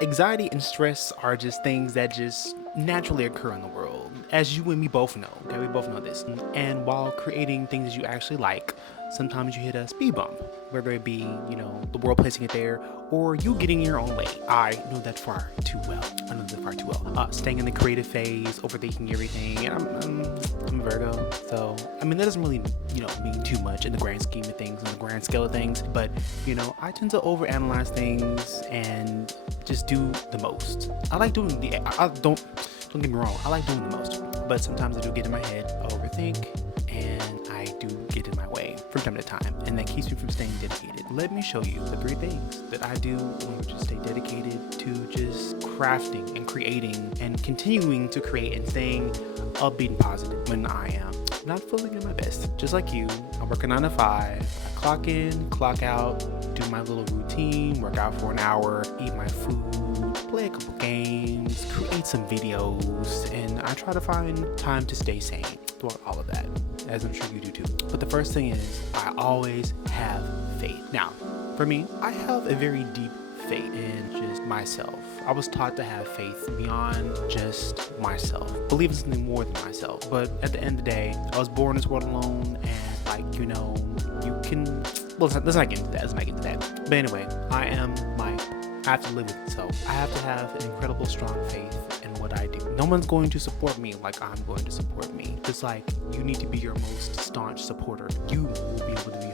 Anxiety and stress are just things that just naturally occur in the world, as you and me both know. Okay, we both know this. And while creating things you actually like, sometimes you hit a speed bump, whether it be, the world placing it there or you getting your own way. I know that far too well. Staying in the creative phase, overthinking everything, and I'm a Virgo, so that doesn't really, mean too much in the grand scheme of things, in the grand scale of things. But I tend to overanalyze things and just do the most. I like doing don't get me wrong, I like doing the most, but sometimes I do get in my head, I overthink, and I do get in my way from time to time, and that keeps me from staying dedicated. Let me show you the 3 things that I do in order to stay dedicated to just crafting and creating and continuing to create and staying upbeat and positive when I am not feeling at my best. Just like you, I work a 9 to 5. I clock in, clock out, do my little routine, work out for an hour, eat my food, play a couple games, create some videos, and I try to find time to stay sane throughout all of that, as I'm sure you do too. But the first thing is, I always have faith. Now, for me, I have a very deep faith in just myself. I was taught to have faith beyond just myself, believe in something more than myself. But at the end of the day, I was born in this world alone, and you can, well, let's not get into that. But anyway, I have to live with it. So I have to have an incredible strong faith in what I do. No one's going to support me like I'm going to support me. Just like you need to be your most staunch supporter. You will be able to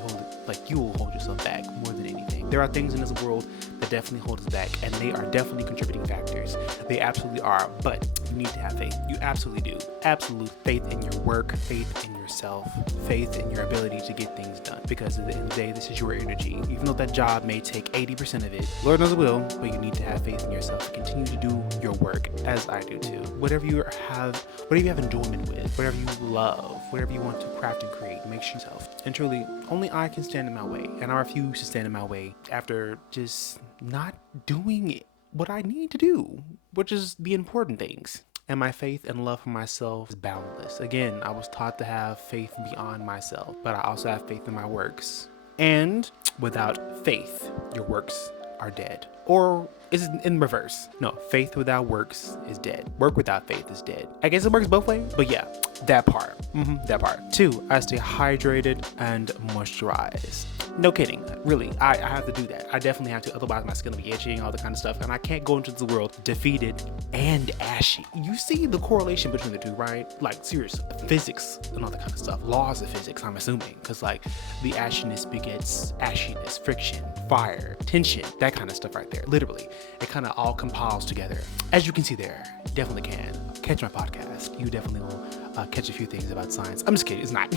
you will hold yourself back more than anything. There are things in this world that definitely hold us back, and they are definitely contributing factors. They absolutely are, but you need to have faith. You absolutely do. Absolute faith in your work, faith in yourself, faith in your ability to get things done. Because at the end of the day, this is your energy. Even though that job may take 80% of it, Lord knows it will, but you need to have faith in yourself to continue to do your work, as I do too. Whatever you have enjoyment with, whatever you love, whatever you want to craft and create, make sure yourself. And truly, only I can stand in my way, and I refuse to stand in my way after just not doing what I need to do, which is the important things. And my faith and love for myself is boundless. Again, I was taught to have faith beyond myself, but I also have faith in my works. And without faith, your works are dead. Or is it in reverse? No, faith without works is dead. Work without faith is dead. I guess it works both ways, but yeah, that part. That part. 2, I stay hydrated and moisturized. No kidding, really, I have to do that. I definitely have to, otherwise my skin will be itchy and all that kind of stuff, and I can't go into the world defeated and ashy. You see the correlation between the two, right? Like, serious physics and all that kind of stuff. Laws of physics, I'm assuming, because the ashiness begets ashiness, friction, fire, tension, that kind of stuff right there. Literally, it kind of all compiles together. As you can see there, definitely can. Catch my podcast. You definitely will catch a few things about science. I'm just kidding, it's not.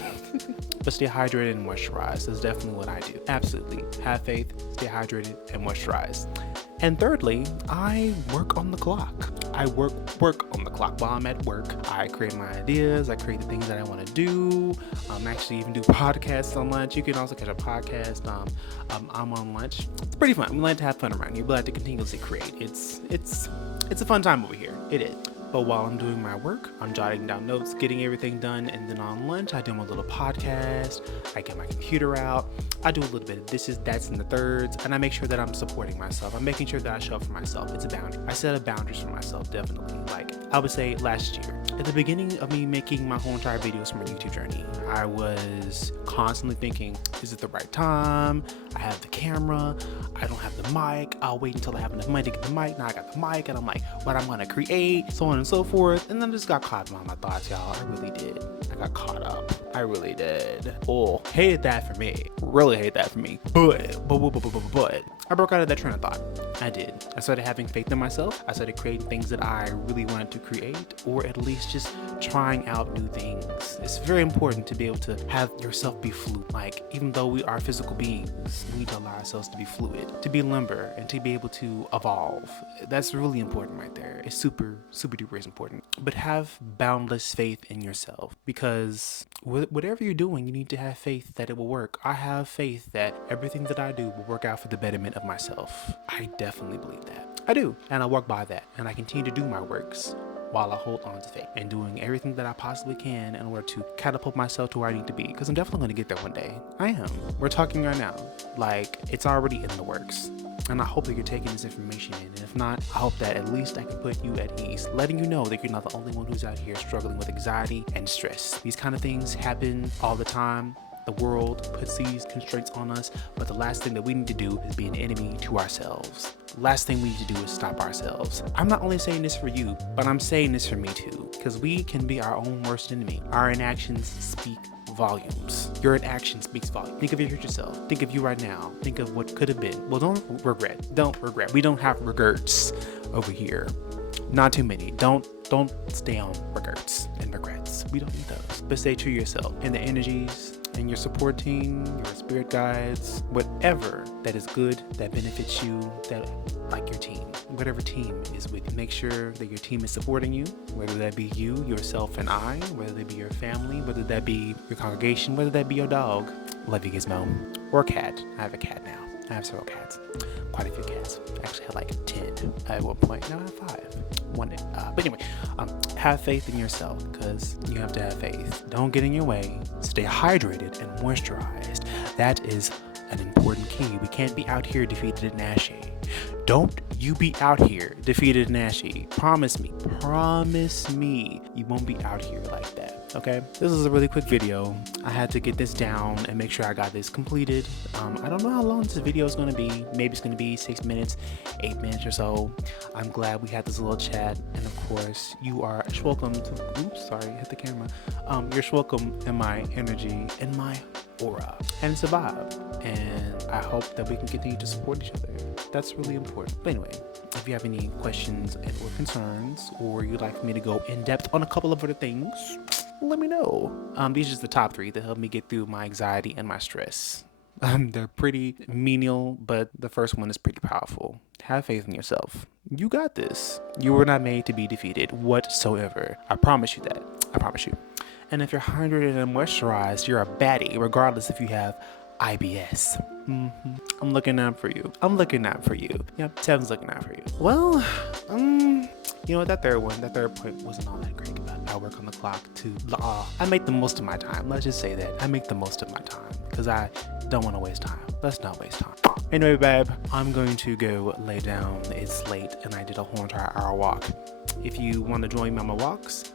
But stay hydrated and moisturized. That's definitely what I do. Absolutely. Have faith, stay hydrated, and moisturized. And thirdly, I work on the clock. I work on the clock while I'm at work. I create my ideas. I create the things that I want to do. Actually even do podcasts on lunch. You can also catch a podcast. I'm on lunch. It's pretty fun. We like to have fun around here. We like to continuously create. It's a fun time over here. It is. But while I'm doing my work, I'm jotting down notes, getting everything done, and then on lunch, I do my little podcast, I get my computer out, I do a little bit of this is, that's, and the thirds, and I make sure that I'm supporting myself. I'm making sure that I show up for myself. It's a boundary. I set up boundaries for myself, definitely. Like, I would say last year, at the beginning of me making my whole entire videos for my YouTube journey, I was constantly thinking, is it the right time? I have the camera, I don't have the mic, I'll wait until I have enough money to get the mic. Now I got the mic, and I'm like, what I'm gonna create, so on and so forth. And then I just got caught up on my thoughts, y'all. I really did. I got caught up. I really did. Oh, hated that for me. Really hate that for me. But I broke out of that train of thought. I did. I started having faith in myself. I started creating things that I really wanted to create, or at least just trying out new things. It's very important to be able to have yourself be fluid. Like, even though we are physical beings, we need to allow ourselves to be fluid, to be limber, and to be able to evolve. That's really important right there. It's super, super duper important. But have boundless faith in yourself, because whatever you're doing, you need to have faith that it will work. I have faith that everything that I do will work out for the betterment of myself. I definitely believe that. I do. And I work by that. And I continue to do my works while I hold on to faith and doing everything that I possibly can in order to catapult myself to where I need to be. Because I'm definitely going to get there one day. I am. We're talking right now. Like, it's already in the works. And I hope that you're taking this information in. And if not, I hope that at least I can put you at ease, letting you know that you're not the only one who's out here struggling with anxiety and stress. These kind of things happen all the time. The world puts these constraints on us, but the last thing that we need to do is be an enemy to ourselves. The last thing we need to do is stop ourselves. I'm not only saying this for you, but I'm saying this for me too, because we can be our own worst enemy. Our inactions speak volumes. Your inaction speaks volumes. Think of your future self. Think of you right now. Think of what could have been. Well, don't regret. Don't regret. We don't have regrets over here. Not too many. Don't stay on regrets. We don't need those. But stay true to yourself and the energies and your support team, your spirit guides, whatever that is good, that benefits you, that like your team, whatever team is with you. Make sure that your team is supporting you, whether that be you, yourself, and I, whether that be your family, whether that be your congregation, whether that be your dog. Love you, Gizmo. Or cat. I have a cat now. I have several cats. Quite a few cats. I actually had like 10 at one point. Now I have 5. But anyway, have faith in yourself, because you have to have faith. Don't get in your way. Stay hydrated and moisturized. That is an important key. We can't be out here defeated and ashy. Don't you be out here defeated and ashy. Promise me you won't be out here like that, okay? This is a really quick video. I had to get this down and make sure I got this completed. I don't know how long this video is going to be. Maybe it's going to be 6 minutes, 8 minutes or so. I'm glad we had this little chat, and of course you are welcome to, oops, sorry, hit the camera. You're welcome in my energy, in my aura, and it's a vibe, and I hope that we can continue to support each other. That's really important. But anyway, if you have any questions and or concerns, or you'd like me to go in depth on a couple of other things, let me know. These are just the top 3 that help me get through my anxiety and my stress. They're pretty menial, but the first one is pretty powerful. Have faith in yourself. You got this. You were not made to be defeated whatsoever. I promise you that. I promise you. And if you're hydrated and moisturized, you're a baddie, regardless if you have IBS. I'm looking out for you. Yep, Tev's looking out for you. Well, you know what, that third point wasn't all that great, but I work on the clock to, I make the most of my time. Let's just say that. I make the most of my time, because I don't want to waste time. Let's not waste time. Anyway, babe, I'm going to go lay down. It's late, and I did a whole entire hour walk. If you want to join me on my walks,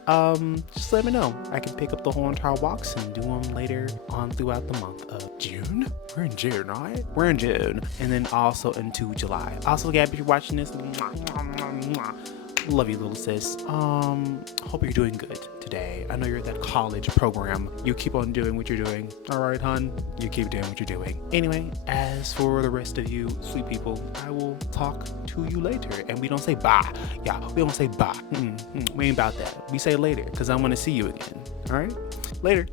just let me know. I can pick up the whole entire walks and do them later on throughout the month of June. We're in June, right? We're in June. And then also into July. Also, Gabby, if you're watching this, love you, little sis. Hope you're doing good today. I know you're at that college program. You keep on doing what you're doing. All right, hun? You keep doing what you're doing. Anyway, as for the rest of you sweet people, I will talk to you later. And we don't say bye. Yeah, we don't say bye. We ain't about that. We say later, because I want to see you again. All right? Later.